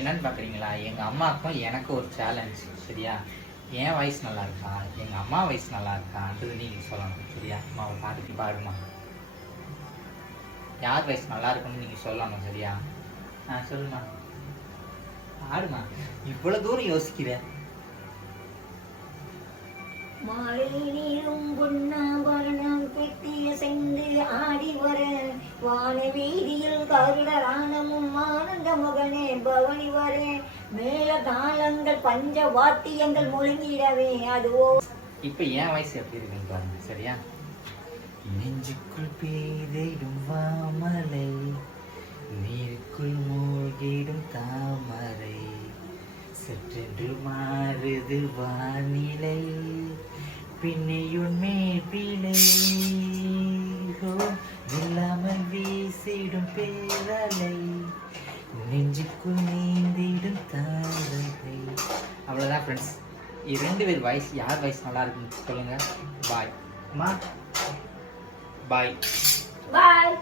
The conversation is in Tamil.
என்னன்னு பார்க்குறீங்களா, எங்கள் அம்மாவுக்கும் எனக்கு ஒரு சேலஞ்ச். சரியா? என் வயசு நல்லா இருக்கா, எங்கள் அம்மா வயசு நல்லா இருக்கான்றது நீங்கள் சொல்லணும். சரியா? அம்மாவை பார்த்துட்டு பாடுமா, யார் வயசு நல்லா இருக்குன்னு நீங்கள் சொல்லணும். சரியா? சொல்லுமா, பாடுமா, இவ்வளோ தூரம் யோசிக்கிறேன். மாலை நீரும் பொன்னாபரணம் பெட்டிய சென்று ஆடி வர வான வீதியில் கருடரானமும் ஆனந்த மகனே பவனி வர மேல தாளங்கள் பஞ்ச வாத்தியங்கள் முழங்கிடவே அதுவோ. இப்ப என் வயசு எப்படி இருக்குன்னு பாருங்க. சரியா? நெஞ்சுக்குள் பெய்திடும் வாமலை, நீருக்குள் மூழ்கிடும் தாமரை, சற்றென்று மாறுது வானிலை, பின்னையுன் மேற்பிலை, இல்லாமல் வீசிடும் பேரலை, நெஞ்சுக்குள் நீந்திடும் தாரகை. அவ்வளோதான் ஃப்ரெண்ட்ஸ். இது 2 பேர் வயசு யார் வயசு நல்லா இருக்குன்னு சொல்லுங்க. பாய் அம்மா, பாய் பாய்.